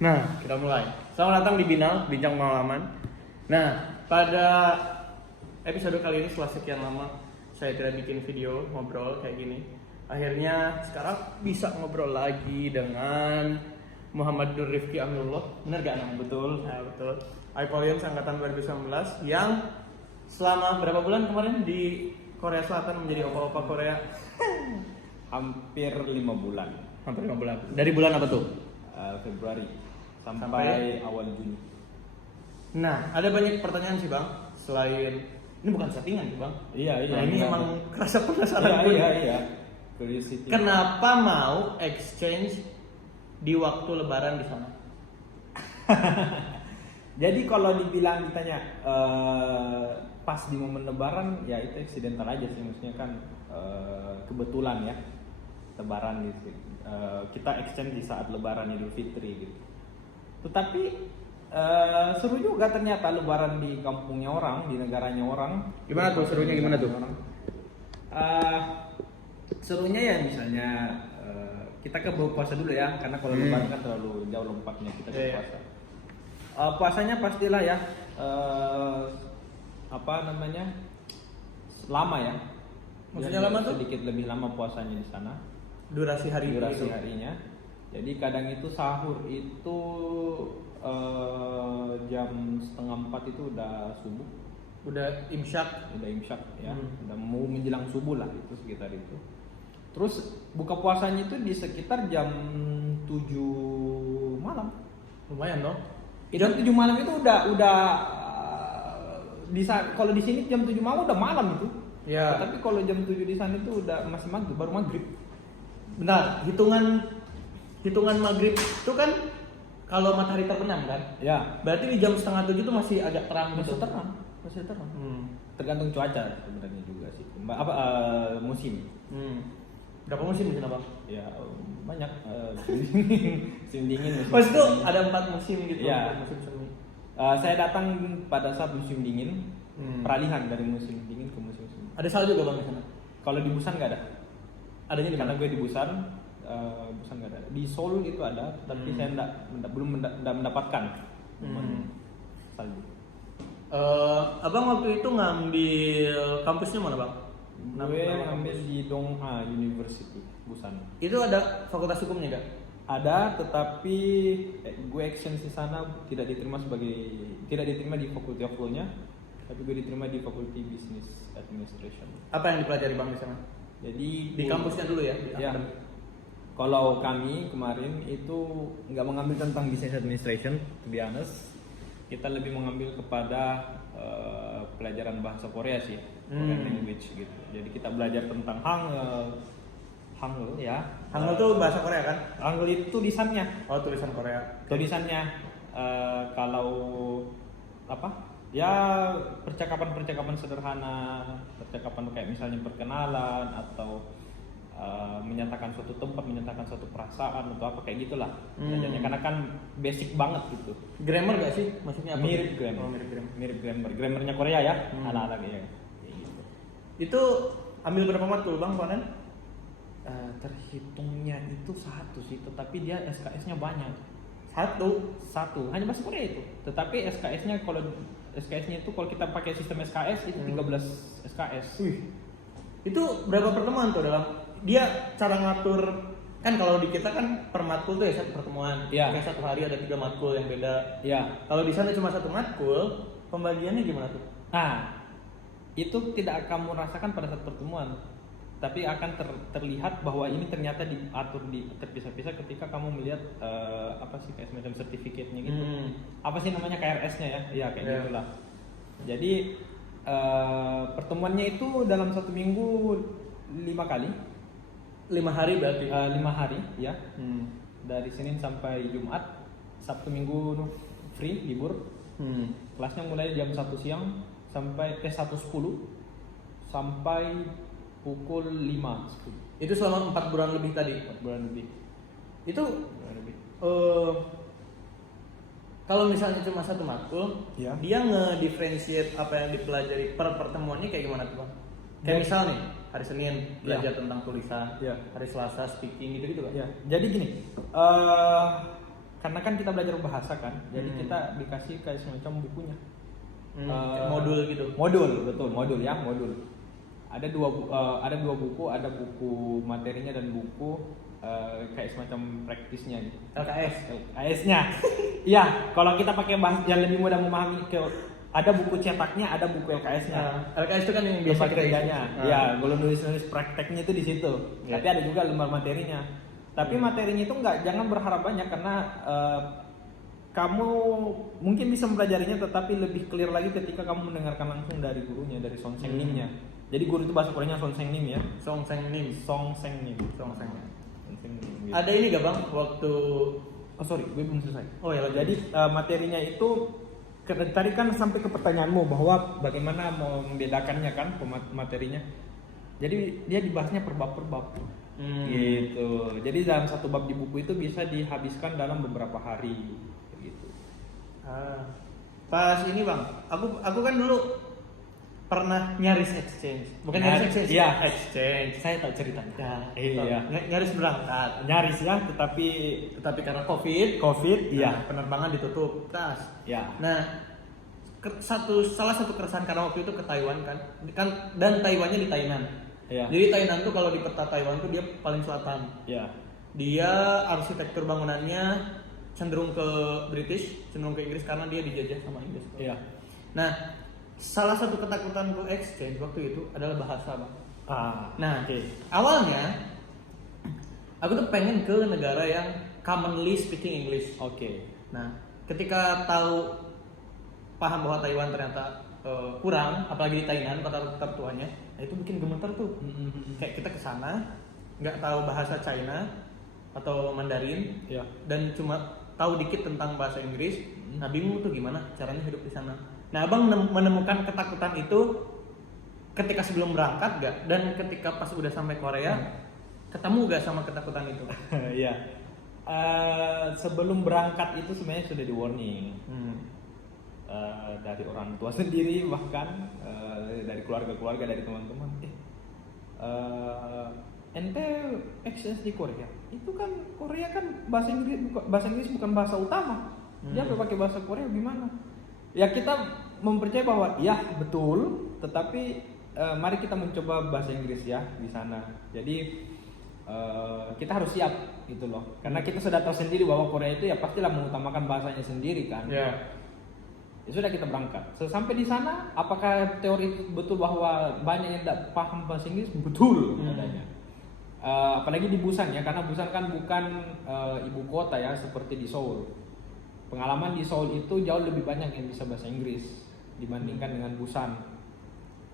Nah, kita mulai. Selamat datang di Binal, Bincang Pengalaman. Nah, pada episode kali ini setelah sekian lama saya tidak bikin video ngobrol kayak gini, akhirnya sekarang bisa ngobrol lagi dengan Muhammad Nur Rifki Amrullah. Bener gak namanya? Betul. Nah, betul. iPolians angkatan 2019 yang selama berapa bulan kemarin di Korea Selatan menjadi opa-opa Korea? Hampir 5 bulan. Hampir 5 bulan. Dari bulan apa tuh? Februari sampai awal Juni. Nah, ada banyak pertanyaan sih bang. Selain ini bukan settingan sih bang. Iya. Nah, ini emang kerasa penasaran. Iya. Curiosity. Kenapa mau exchange di waktu Lebaran di sana? Jadi kalau dibilang ditanya pas di momen Lebaran, ya itu accidental aja sih, maksudnya kan kebetulan ya Lebaran gitu. Kita exchange di saat Lebaran Idul Fitri gitu. Tetapi seru juga ternyata Lebaran di kampungnya orang, di negaranya orang. Gimana tuh serunya, gimana tuh? Serunya ya misalnya kita ke berpuasa dulu ya, karena kalau Lebaran kan terlalu jauh lompatnya kita berpuasa. Puasanya pastilah ya lama ya. Maksudnya lama tuh? Sedikit lebih lama puasanya di sana. Durasi Harinya. Jadi kadang itu sahur itu jam 3:30 itu udah subuh. Udah imsyak Ya. Udah mau menjelang subuh lah, itu sekitar itu. Terus buka puasanya itu di sekitar jam 7 malam. Lumayan dong. Jam 7 malam itu udah kalau di sini jam 7 malam udah malam itu. Ya. Tapi kalau jam 7 di sana itu udah masih maghrib, baru maghrib. Benar, hitungan maghrib itu kan kalau matahari terbenam kan? Ya. Berarti di jam 6:30 itu masih agak terang gitu. Masih terang. Tergantung cuaca sebenarnya juga sih. Musim. Berapa musim di sana bang? Ya banyak. Musim dingin. Pas itu ada 4 musim gitu. Ya. Musim semi. Saya datang pada saat musim dingin, peralihan dari musim dingin ke musim semi. Ada salju gak bang di sana? Kalau di Busan nggak ada. Adanya di Karena mana? gue di Busan nggak ada. Di Seoul itu ada, tapi saya belum mendapatkan salju. Abang waktu itu ngambil kampusnya mana bang? Gue ngambil di Dongha University Busan. Itu ada fakultas hukumnya gak? Ada, tetapi gue exchange di sana tidak diterima di Faculty of Law-nya, tapi gue diterima di Faculty Business Administration. Apa yang dipelajari bang di sana? Jadi Di kampusnya dulu ya? Ya. Kalau kami kemarin itu nggak mengambil tentang business administration, to be honest. Kita lebih mengambil kepada pelajaran bahasa Korea sih, Korean language gitu. Jadi kita belajar tentang Hangul ya. Hangul tuh bahasa Korea kan? Hangul itu tulisannya. Oh, tulisan Korea. Tulisannya kalau ya percakapan sederhana, percakapan kayak misalnya perkenalan atau menyatakan suatu tempat, menyatakan suatu perasaan atau apa kayak gitulah. Karena kan basic banget gitu. Grammar gak sih? Maksudnya apa? Mirip grammar. Mirip grammar. Grammarnya Korea ya. Ala-ala ya. Gitu. Itu ambil berapa matkul bang Panen? Terhitungnya itu satu sih, tetapi dia SKS-nya banyak. Satu. Hanya bahasa Korea itu. Tetapi SKS-nya itu kalau kita pakai sistem SKS itu 13 SKS. Wih. Itu berapa pertemuan tuh dalam dia cara ngatur kan kalau di kita kan per matkul tuh ya satu pertemuan. Ya. Kayak satu hari ada 3 matkul yang beda. Ya. Kalau di sana cuma satu matkul, pembagiannya gimana tuh? Itu tidak kamu rasakan pada saat pertemuan, tapi akan terlihat bahwa ini ternyata diatur terpisah-pisah ketika kamu melihat kayak semacam sertifikatnya gitu. Apa sih namanya KRS-nya ya? Iya kayak gitulah. Jadi pertemuannya itu dalam 1 minggu 5 kali. 5 hari berarti? 5 hari ya. Dari Senin sampai Jumat. Sabtu Minggu free libur. Kelasnya mulai jam 1 siang sampai 1:10 sampai pukul 5. Itu selama 4 bulan lebih tadi? 4 bulan lebih. Itu kalau misalnya cuma satu matkul, ya. Dia ngedifferentiate apa yang dipelajari per pertemuannya kayak gimana tuh bang? Kayak misal nih, hari Senin belajar tentang tulisan, hari Selasa speaking gitu-gitu kan? Ya. Jadi gini, karena kan kita belajar bahasa kan, jadi kita dikasih kayak semacam bukunya. Modul gitu. Modul, betul, modul. Ada dua buku, ada buku materinya dan buku kayak semacam praktisnya gitu. LKS-nya. Iya, kalau kita pakai bahasa yang lebih mudah memahami, ada buku cetaknya, ada buku LKS-nya. LKS itu kan yang biasa kita kerjanya. Iya, kalau nulis prakteknya itu di situ. Tapi ada juga lembar materinya. Tapi materinya itu jangan berharap banyak karena kamu mungkin bisa mempelajarinya, tetapi lebih clear lagi ketika kamu mendengarkan langsung dari gurunya, dari Songsengnim-nya. Jadi guru itu bahasa Koreanya Songsengnim ya. Songsengnim. Gitu. Ada ini gak bang waktu? Oh sorry, gue belum selesai. Oh ya, jadi materinya itu tadi kan sampai ke pertanyaanmu bahwa bagaimana membedakannya kan materinya. Jadi dia dibahasnya per bab gitu. Jadi dalam satu bab di buku itu bisa dihabiskan dalam beberapa hari gitu. Pas ini bang, aku kan dulu pernah nyaris exchange. Bukan nyaris exchange. Iya, exchange. Saya tahu ceritanya. Iya. Nyaris berangkat. Nyaris ya, tetapi karena COVID, iya. Penerbangan ditutup. Ya. Nah, salah satu keresahan karena waktu itu ke Taiwan kan dan Taiwannya di Tainan. Iya. Jadi Tainan tuh kalau di peta Taiwan tuh dia paling selatan. Iya. Dia arsitektur bangunannya cenderung ke British, cenderung ke Inggris karena dia dijajah sama Inggris. Iya. Nah, salah satu ketakutanku exchange waktu itu adalah bahasa, Bang. Nah, awalnya aku tuh pengen ke negara yang commonly speaking English. Nah, ketika tahu paham bahwa Taiwan ternyata kurang, apalagi di Tainan, kota tertuanya, nah itu bikin gemeter tuh. Kayak kita kesana nggak tahu bahasa China atau Mandarin, dan cuma tahu dikit tentang bahasa Inggris. Nah, bingung tuh gimana caranya hidup di sana. Nah, abang menemukan ketakutan itu ketika sebelum berangkat gak? Dan ketika pas udah sampai Korea, ketemu gak sama ketakutan itu? Iya. Sebelum berangkat itu sebenarnya sudah di warning. Dari orang tua sendiri, bahkan dari keluarga-keluarga, dari teman-teman. Ente exchange di Korea, itu kan Korea kan bahasa Inggris bukan bahasa utama. Dia pakai bahasa Korea gimana? Ya kita mempercayai bahwa ya betul, tetapi mari kita mencoba bahasa Inggris ya di sana. Jadi kita harus siap gitu loh, karena kita sudah tahu sendiri bahwa Korea itu ya pastilah mengutamakan bahasanya sendiri kan. Ya sudah, kita berangkat. Sampai di sana, apakah teori betul bahwa banyak yang tidak paham bahasa Inggris? Betul adanya. Apalagi di Busan ya, karena Busan kan bukan ibu kota ya seperti di Seoul. Pengalaman di Seoul itu jauh lebih banyak yang bisa bahasa Inggris dibandingkan dengan Busan.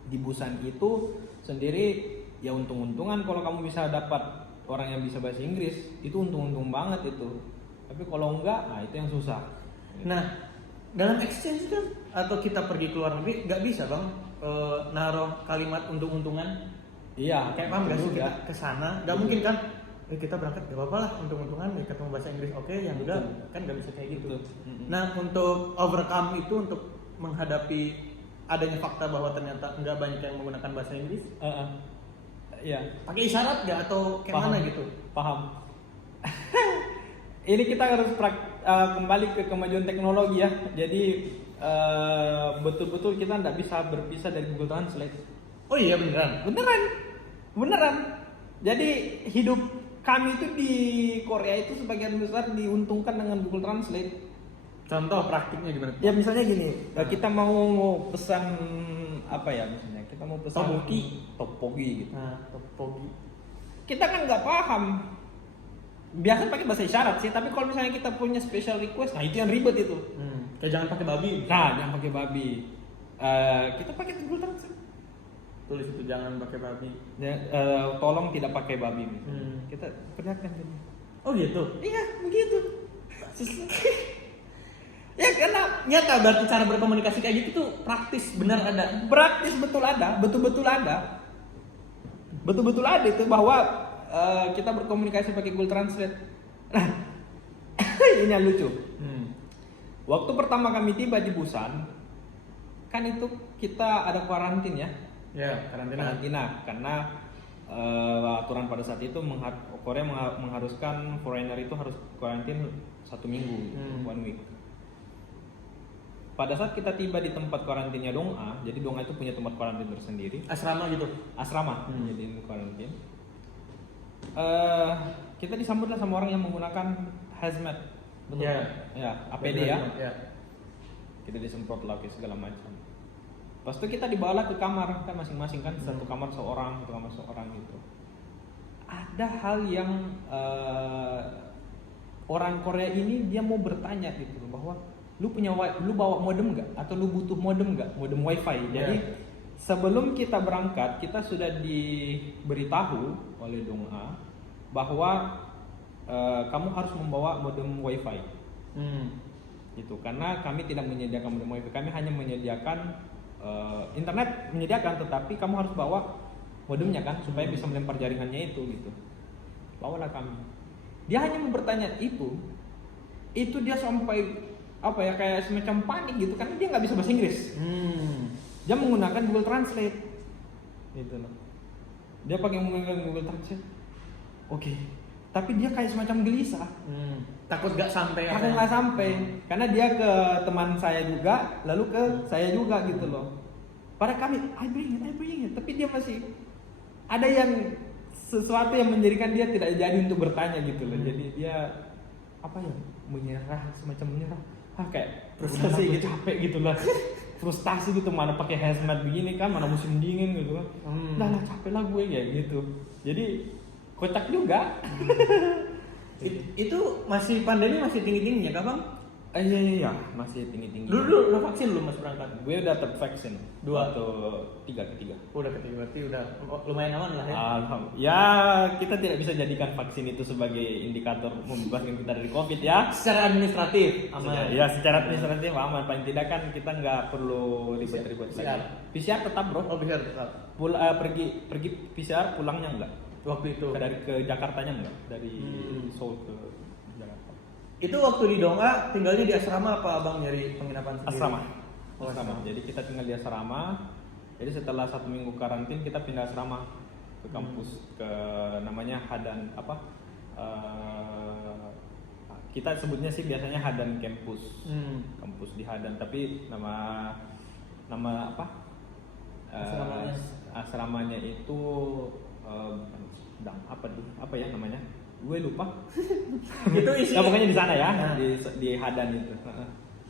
Di Busan itu sendiri ya untung-untungan kalau kamu bisa dapat orang yang bisa bahasa Inggris, itu untung-untung banget itu. Tapi kalau enggak, nah itu yang susah. Nah, dalam exchange kan atau kita pergi ke luar negeri nggak bisa bang naruh kalimat untung-untungan. Iya, kayak paham nggak sih kita kesana nggak mungkin kan kita berangkat gak apa-apa lah untung-untungan ya ketemu bahasa Inggris yang udah kan nggak bisa kayak gitu. Nah, untuk overcome itu, untuk menghadapi adanya fakta bahwa ternyata nggak banyak yang menggunakan bahasa Inggris, iya, pakai isyarat nggak atau kayak mana gitu? Paham. Ini kita harus kembali ke kemajuan teknologi ya. Jadi betul-betul kita nggak bisa berpisah dari Google Translate. Oh iya, beneran. Jadi hidup kami itu di Korea itu sebagian besar diuntungkan dengan Google Translate. Contoh praktiknya gimana? Ya misalnya gini, kita mau pesan apa ya, misalnya kita mau pesan tteokbokki gitu. Tteokbokki. Kita kan nggak paham. Biasa pakai bahasa isyarat sih, tapi kalau misalnya kita punya special request, nah itu yang ribet itu. Kayak jangan pakai babi. Nah, jangan pakai babi. Kita pakai Google Translate. Tulis itu jangan pakai babi. Tolong tidak pakai babi. Kita perlihatkan jadi. Oh gitu? Iya, begitu. Ya karena nyata berarti cara berkomunikasi kayak gitu tuh praktis, benar ada. Praktis betul ada, betul-betul ada. Betul-betul ada itu bahwa kita berkomunikasi pakai Google Translate. Nah, ini yang lucu. Waktu pertama kami tiba di Busan, kan itu kita ada karantin ya. Ya, karantina karena aturan pada saat itu Korea mengharuskan foreigner itu harus karantin 1 minggu, 1 week. Pada saat kita tiba di tempat karantinnya Dong-A, jadi Dong-A itu punya tempat karantin tersendiri. Asrama gitu. Asrama, jadi karantin. Kita disambutlah sama orang yang menggunakan hazmat, betul? Ya, APD ya. Kita disemprot lagi segala macam. Pas itu kita dibawa ke kamar kan masing-masing kan, satu kamar seorang gitu. Ada hal yang orang Korea ini dia mau bertanya gitu bahwa lu bawa modem nggak atau lu butuh modem nggak, modem wifi. Jadi sebelum kita berangkat kita sudah diberitahu oleh Dong-A bahwa kamu harus membawa modem wifi. Gitu, karena kami tidak menyediakan modem wifi, kami hanya menyediakan internet menyediakan, tetapi kamu harus bawa modemnya kan supaya bisa melempar jaringannya itu gitu. Bawalah kami. Dia hanya mau bertanya itu dia sampai apa ya, kayak semacam panik gitu karena dia nggak bisa bahasa Inggris. Dia menggunakan Google Translate gitu loh. Dia pakai menggunakan Google Translate. Oke. Tapi dia kayak semacam gelisah. Takut nggak sampai. Karena dia ke teman saya juga, lalu ke saya juga gitu loh. Pada kami, I bring it. Tapi dia masih ada yang sesuatu yang menjadikan dia tidak jadi untuk bertanya gitu loh. Jadi dia apa ya, semacam menyerah. Kayak frustasi gitu, capek gitu lah. Frustasi gitu, mana pakai hazmat begini kan, mana musim dingin gitu kan. Lah capek lah gue kayak gitu. Jadi kocak juga. Itu masih pandemi masih tinggi-tingginya kah Bang? Iya, masih tinggi-tinggi. Dulu lo vaksin belum Mas berangkat? Gue udah tervaksin 2 atau 3 ketiga. Udah ketiga, berarti udah lumayan aman lah ya. Alhamdulillah. Ya, kita tidak bisa jadikan vaksin itu sebagai indikator membebaskan kita dari COVID ya. Secara administratif aman. Ya, secara administratif aman. Paling tidak kan kita nggak perlu ribet-ribet lagi. PCR tetap bro. Oh PCR tetap. Pergi PCR, pulangnya enggak. Waktu itu. Ke Jakartanya enggak, dari Seoul ke Jakarta. Itu waktu di Dong-A tinggalnya di asrama apa Abang nyari penginapan sendiri? Asrama. Jadi kita tinggal di asrama. Jadi setelah 1 minggu karantin kita pindah asrama ke kampus, ke namanya Hadan apa? Kita sebutnya sih biasanya Hadan Campus. Kampus di Hadan, tapi nama apa? Asramanya itu apa ya namanya? Gue lupa. Itu isi. Nah, pokoknya di sana ya, di Hadan itu.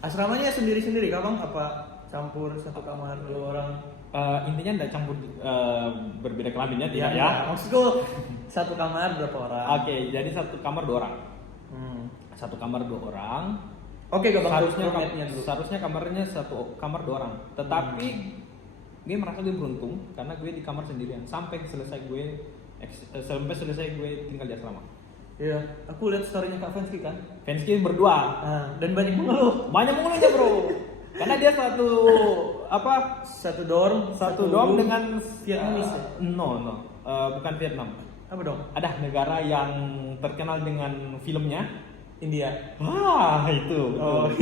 Asramanya sendiri-sendiri kah Bang? Apa campur satu kamar 2 orang? Intinya tidak campur berbeda kelaminnya tidak ya. Maksudku satu kamar berapa orang? Oke, jadi satu kamar 2 orang. Satu kamar 2 orang. Oke, seharusnya kamarnya satu kamar 2 orang. Tetapi gue merasa gue beruntung karena gue di kamar sendirian sampai selesai gue tinggal di asrama. Iya, aku lihat story-nya Kak Fensky kan. Fensky berdua. Dan banyak mengeluh. Banyak mengeluhnya bro. Karena dia satu dorm dengan Vietnamese. Bukan Vietnam. Apa dong? Ada negara yang terkenal dengan filmnya. India. Itu. Oh.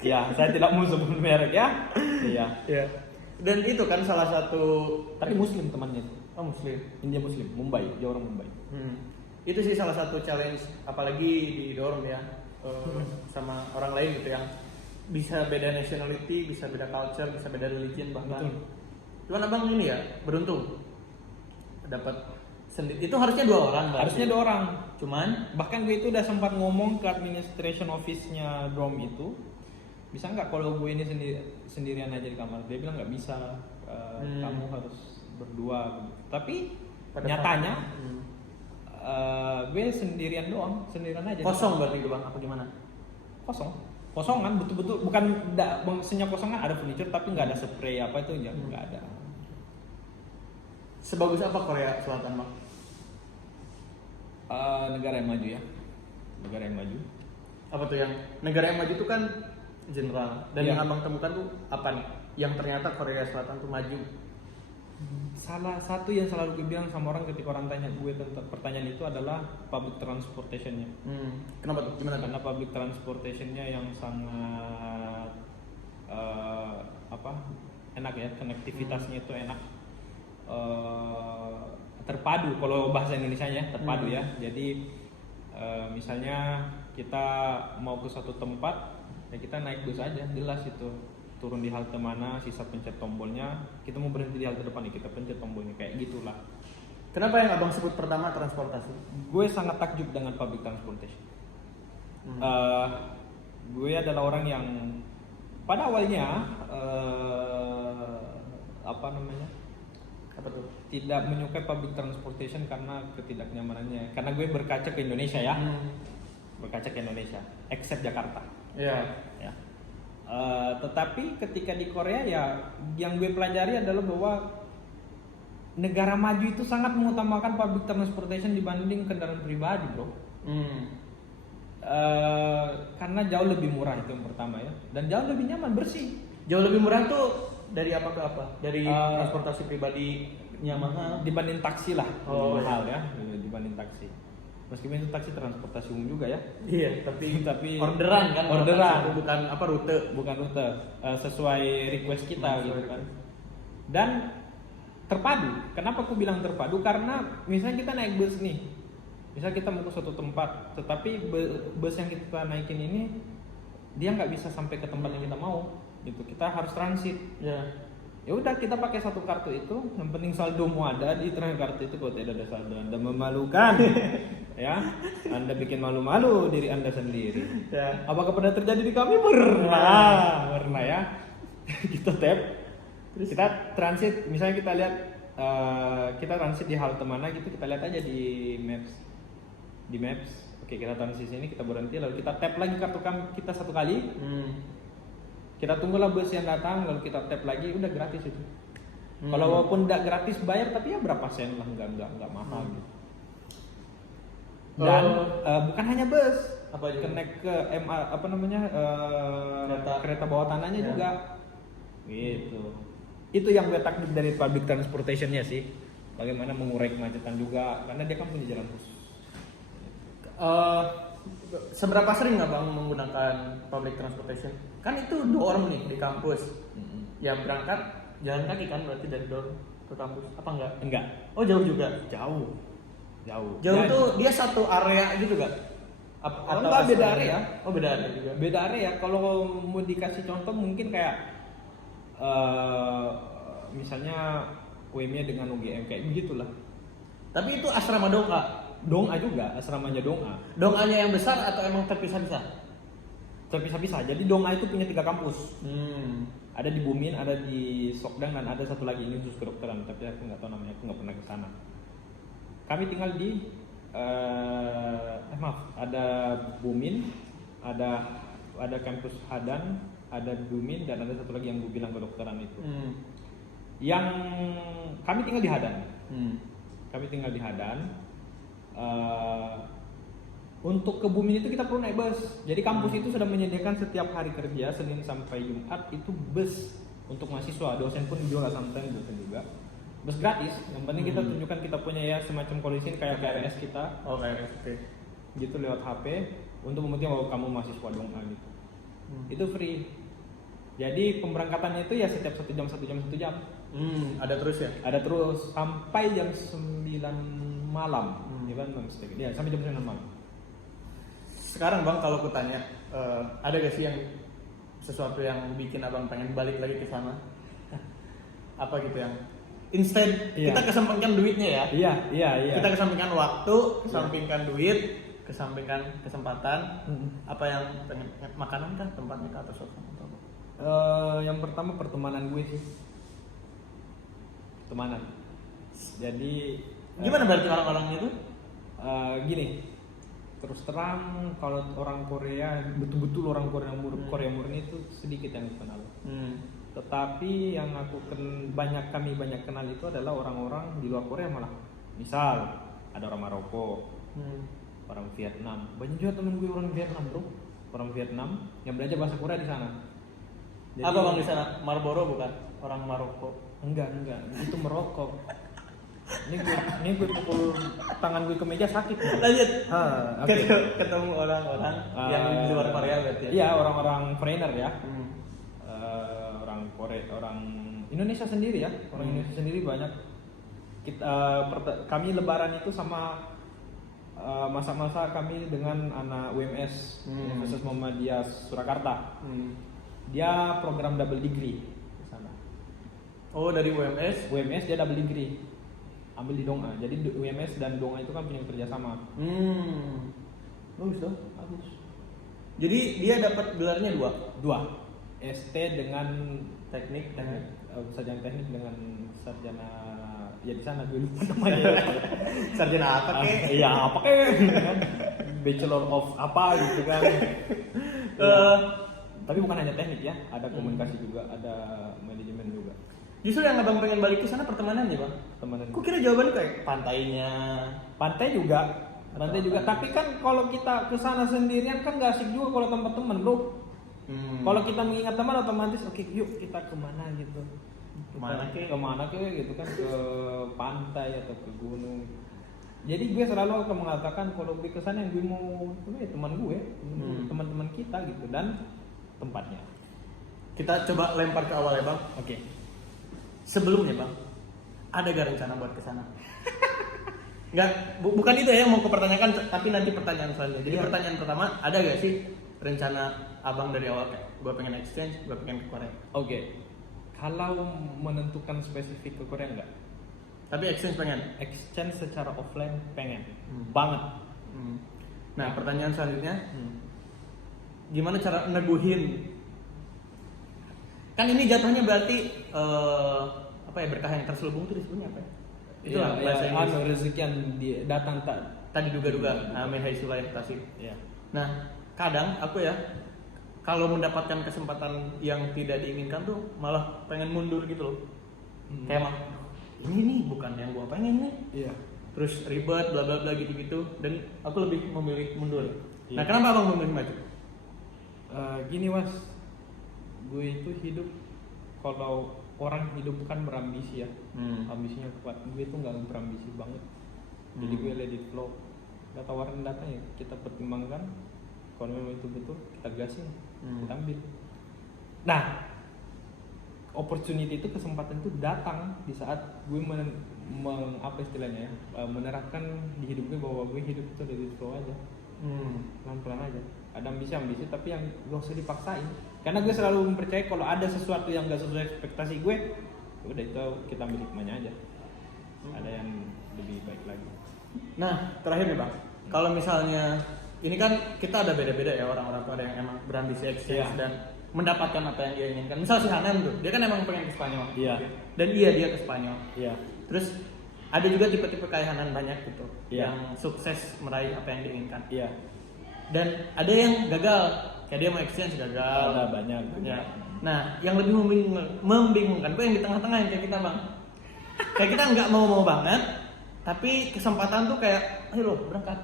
Ya, saya tidak mau sebut merek ya. Iya. Dan itu kan salah satu. Tapi Muslim temannya itu. Oh Muslim. India Muslim. Mumbai. Dia orang Mumbai. Itu sih salah satu challenge, apalagi di dorm ya, sama orang lain gitu yang bisa beda nationality, bisa beda culture, bisa beda religion bahkan. Betul. Cuman Abang ini ya beruntung dapat sendiri. Itu harusnya 2 orang. Harusnya 2 orang. Cuman bahkan gue itu udah sempat ngomong ke administration office-nya dorm itu, bisa nggak kalau gue ini sendirian aja di kamar? Dia bilang nggak bisa, kamu harus berdua. Tapi nyatanya gue sendirian aja. Kosong berarti itu Bang, apa gimana? Kosongan betul-betul, bukan maksudnya kosongan, ada furniture tapi nggak ada spray apa itu ya nggak ada. Sebagus apa Korea Selatan Bang? Negara yang maju ya, negara yang maju. Apa tuh yang negara yang maju itu kan general, dan yang Abang temukan tuh apa nih? Yang ternyata Korea Selatan tuh maju. Salah satu yang selalu gue bilang sama orang ketika orang tanya gue tentang pertanyaan itu adalah public transportation-nya. Kenapa tuh? Gimana? Karena public transportation-nya yang sangat enak ya, konektivitasnya itu enak. terpadu. Kalau bahasa Indonesianya terpadu ya. Jadi misalnya kita mau ke suatu tempat, ya kita naik bus aja, jelas itu turun di halte mana, sisa pencet tombolnya. Kita mau berhenti di halte depan ya kita pencet tombolnya, kayak gitulah. Kenapa yang abang sebut pertama transportasi? Gue sangat takjub dengan public transportation. Gue adalah orang yang pada awalnya apa tuh, tidak menyukai public transportation karena ketidaknyamanannya. Karena gue berkaca ke Indonesia ya, berkaca ke Indonesia, except Jakarta. Ya. Tetapi ketika di Korea ya, yang gue pelajari adalah bahwa negara maju itu sangat mengutamakan public transportation dibanding kendaraan pribadi, bro. Karena jauh lebih murah, itu yang pertama ya, dan jauh lebih nyaman, bersih. Jauh lebih murah tuh dari apa ke apa? Dari transportasi pribadinya mahal dibanding taksi lah, Oh, lebih mahal ya dibanding taksi. Meskipun itu taksi transportasi umum juga ya. Iya, tapi orderan kan, orderan bukan apa rute. Bukan rute, sesuai request kita gitu kan. Dan terpadu. Kenapa aku bilang terpadu? Karena misalnya kita naik bus nih, misalnya kita mau ke suatu tempat, tetapi bus yang kita naikin ini dia nggak bisa sampai ke tempat yang kita mau, gitu. Kita harus transit. Ya udah, kita pakai satu kartu itu, yang penting saldomu ada di kartu itu. Kalau tidak ada saldo, Anda memalukan. Ya, Anda bikin malu-malu diri Anda sendiri. Ya. Apakah pernah terjadi di kami? Pernah ya. Kita tap, kita transit. Misalnya kita lihat kita transit di halte mana gitu, kita lihat aja di maps. Oke, kita transit sini, kita berhenti, lalu kita tap lagi kartu kita satu kali. Kita tunggulah bus yang datang, lalu kita tap lagi, udah gratis itu. Kalau walaupun tidak gratis bayar, tapi ya berapa sen lah, nggak mahal gitu. Dan bukan hanya bus, connect ke kereta bawah tanahnya juga. Gitu. Itu yang gue takjub dari public transportationnya sih. Bagaimana mengurai kemacetan juga, karena dia kan punya jalan khusus. Seberapa sering nggak bang menggunakan public transportation? Kan itu 2 orang nih di kampus. Ya berangkat jalan kaki kan, berarti dari dorm ke kampus. Apa enggak? Enggak. Oh jauh juga. Jauh Tuh dia satu area gitu gak? Atau enggak, beda area. Oh beda area juga. Beda area. Kalau mau dikasih contoh mungkin kayak misalnya UM-nya dengan UGM kayak begitulah. Tapi itu asrama Donga juga, asramanya Donga. Donganya yang besar atau emang terpisah-pisah? Terpisah-pisah. Jadi Donga itu punya 3 kampus. Ada di Bumin, ada di Sokdang, dan ada satu lagi ini khusus kedokteran. Tapi aku nggak tahu namanya, aku nggak pernah ke sana. Kami tinggal di ada Bumin, ada kampus Hadan, ada Bumin, dan ada satu lagi yang gue bilang kedokteran itu. Yang kami tinggal di Hadan. Kami tinggal di Hadan. Untuk ke Bumin itu kita perlu naik bus. Jadi kampus itu sudah menyediakan setiap hari kerja Senin sampai Jumat itu bus untuk mahasiswa. Dosen pun juga nggak santai, dosen juga. Bus gratis. Yang penting kita tunjukkan kita punya ya semacam kondisi kayak KRS kita. Oh KRS. Gitu lewat HP untuk membuktikan bahwa kamu mahasiswa Donga gitu. Itu free. Jadi pemberangkatannya itu ya setiap 1 jam. Ada terus ya? Ada terus sampai jam 9 malam. Ya, sampai jam 9 malam. Sekarang bang, kalau aku tanya, ada gak sih yang sesuatu yang bikin abang pengen balik lagi ke sana? Apa gitu yang instead kita kesampingkan duitnya ya? Iya. Kita kesampingkan waktu, kesampingkan duit, kesampingkan kesempatan. Apa yang pengen, makanan kah, tempatnya kah, atau suasana? Yang pertama pertemanan gue sih. Pertemanan. Jadi gimana berarti orang-orangnya itu? Gini, terus terang kalau orang Korea, betul-betul orang Korea murni itu sedikit yang kenal. Tetapi yang kami banyak kenal itu adalah orang-orang di luar Korea malah. Misal ada orang Maroko, orang Vietnam. Banyak juga temen gue orang Vietnam, bro. Orang Vietnam yang belajar bahasa Korea di sana. Jadi, apa bang di sana? Marlboro bukan? Orang Maroko? Enggak, itu merokok. Ini gue pukul tangan gue ke meja sakit. Lanjut. Okay. Ketemu orang-orang yang di luar Korea berarti ya? Iya, orang-orang foreigner ya. Orang Korea, orang Indonesia sendiri ya. Orang Indonesia sendiri banyak. Kami lebaran itu sama masa-masa kami dengan anak UMS, Universitas Muhammadiyah Surakarta. Dia program double degree di sana. Oh, dari UMS? UMS dia double degree, ambil di Donga. Jadi UMS dan Donga itu kan punya kerjasama. Bagus dong. Bagus. Jadi dia dapat gelarnya dua. ST dengan Teknik. sarjana teknik dengan sarjana ya di sana gue lupa namanya. Sarjana apa kek? Iya apa kek? Bachelor of apa gitu kan. Tapi bukan hanya teknik ya, ada komunikasi juga, ada manajemen juga. Justru yang abang pengen balik ke sana pertemanannya bang. Teman-teman. Kok kira jawabannya kayak pantainya? Pantai juga. Tapi kan kalau kita ke sana sendirian kan gak asik juga kalau tempat teman, bro. Kalau kita mengingat teman otomatis oke, yuk kita kemana gitu. Kemana kek gitu kan, ke pantai atau ke gunung. Jadi gue selalu akan mengatakan kalau gue ke sana yang gue mau teman gue, teman-teman kita gitu dan tempatnya. Kita coba lempar ke awal ya bang. Oke. Sebelumnya bang, ada gak rencana buat ke sana? Bukan itu ya yang mau kupertanyakan, tapi nanti pertanyaan selanjutnya. Jadi pertanyaan pertama, ada gak sih rencana abang dari awal kayak gue pengen exchange, gue pengen ke Korea? Oke. Kalau menentukan spesifik ke Korea enggak? Tapi exchange pengen? Exchange secara offline pengen banget. Nah pertanyaan selanjutnya, gimana cara neguhin? Kan ini jatuhnya berarti berkah yang terselubung itu disebutnya apa ya? Itu lah bahasa Inggris. Rezeki yang datang Tadi duga-duga, amin hai sulai tasib. Iya. Nah kadang aku ya kalau mendapatkan kesempatan yang tidak diinginkan tuh malah pengen mundur gitu loh. Kayak mah ini nih bukan yang gua pengen nih. Iya. Terus ribet bla bla bla gitu-gitu dan aku lebih memilih mundur. Iya. Nah kenapa abang memilih maju? Gini mas, gue itu hidup, kalau orang hidup kan berambisi ya, ambisinya kuat. Gue itu nggak berambisi banget, jadi gue let it flow. Ada tawaran datang ya kita pertimbangkan, kalau memang itu betul kita gasin, kita ambil. Nah, opportunity itu, kesempatan itu datang di saat gue menerapkan di hidup gue bahwa gue hidup itu let it flow aja, pelan-pelan aja. Ada ambisi tapi yang gak usah dipaksain, karena gue selalu mempercayai kalau ada sesuatu yang gak sesuai ekspektasi gue, udah itu kita ambil hikmahnya aja. Ada yang lebih baik lagi. Nah terakhir nih bang, kalau misalnya ini kan kita ada beda-beda ya, orang-orang tuh ada yang emang berambisi exchange dan mendapatkan apa yang dia inginkan. Misal si Hanan tuh, dia kan emang pengen ke Spanyol. Iya. Dan dia ke Spanyol. Iya. Terus ada juga tipe-tipe kayak Hanan banyak gitu, Iya. yang sukses meraih apa yang diinginkan. Iya. Dan ada yang gagal, kayak dia mau exchange gagal. Ada banyak. Ya. Nah, yang lebih membingungkan tuh yang di tengah-tengah yang kayak kita bang. Kayak kita nggak mau banget, tapi kesempatan tuh kayak, ayo loh berangkat.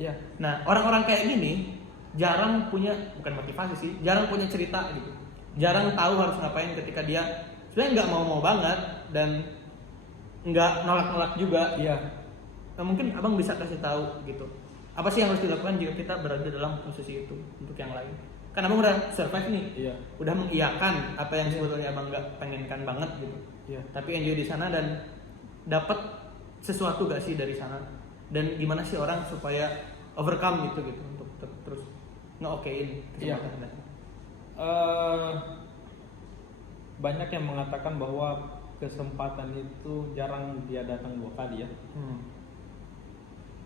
Iya. Nah, orang-orang kayak gini jarang punya, bukan motivasi sih, jarang punya cerita gitu. Jarang tahu harus ngapain ketika dia sebenarnya nggak mau banget dan nggak nolak juga. Iya. Nah, mungkin abang bisa kasih tahu gitu. Apa sih yang harus dilakukan jika kita berada dalam posisi itu untuk yang lain? Kan abang udah survive nih, Iya. udah mengiyakan apa yang sebetulnya abang nggak pengenkan banget gitu. Iya. Tapi enjoy di sana dan dapat sesuatu gak sih dari sana? Dan gimana sih orang supaya overcome gitu untuk terus nge-okein kesempatan itu? Banyak yang mengatakan bahwa kesempatan itu jarang dia datang 2 kali ya.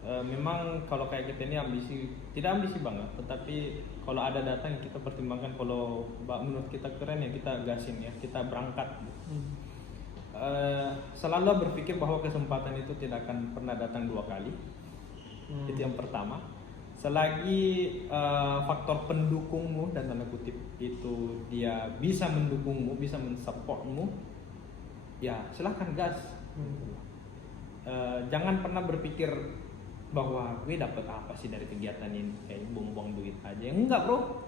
Memang kalau kayak kita ini tidak ambisi banget, tetapi kalau ada datang kita pertimbangkan, kalau menurut kita keren ya kita gasin ya, kita berangkat. Selalu berpikir bahwa kesempatan itu tidak akan pernah datang 2 kali. Itu yang pertama. Selagi faktor pendukungmu dan tanda kutip itu dia bisa mendukungmu, bisa mensupportmu, ya silahkan gas. Jangan pernah berpikir bahwa gue dapat apa sih dari kegiatan ini, kayak buang-buang duit aja. Enggak bro,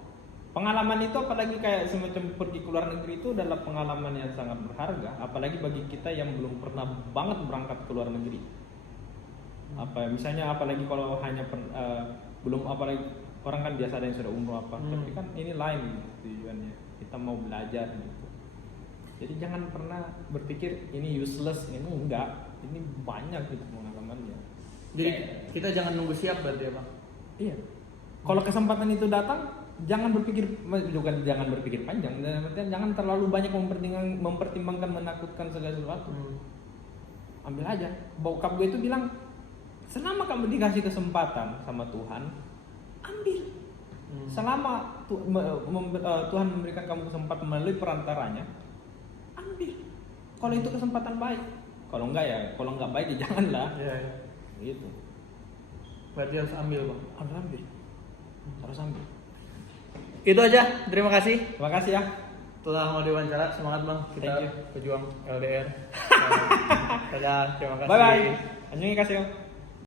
pengalaman itu apalagi kayak semacam pergi ke luar negeri itu adalah pengalaman yang sangat berharga, apalagi bagi kita yang belum pernah banget berangkat ke luar negeri. Misalnya apalagi kalau hanya belum, apalagi orang kan biasa ada yang sudah umroh tapi kan ini lain tujuannya, kita mau belajar gitu. Jadi jangan pernah berpikir ini useless, ini enggak. ini banyak gitu pengalamannya. Jadi kita jangan nunggu siap berarti ya Bang. Iya. Kalau kesempatan itu datang, jangan berpikir panjang. Dalam artian jangan terlalu banyak mempertimbangkan menakutkan segala sesuatu. Ambil aja. Bokap gue itu bilang, selama kamu dikasih kesempatan sama Tuhan, ambil. Selama Tuhan memberikan kamu kesempatan melalui perantaranya, ambil. Kalau itu kesempatan baik. Kalau enggak baik ya janganlah. Iya. Gitu. Berarti harus ambil Bang. Harus ambil. Itu aja. Terima kasih Terima kasih ya. telah mau diwawancara. Semangat Bang. Kita Thank you. pejuang LDR. Dadah. Terima kasih. Bye bye. Annyeonghaseyo.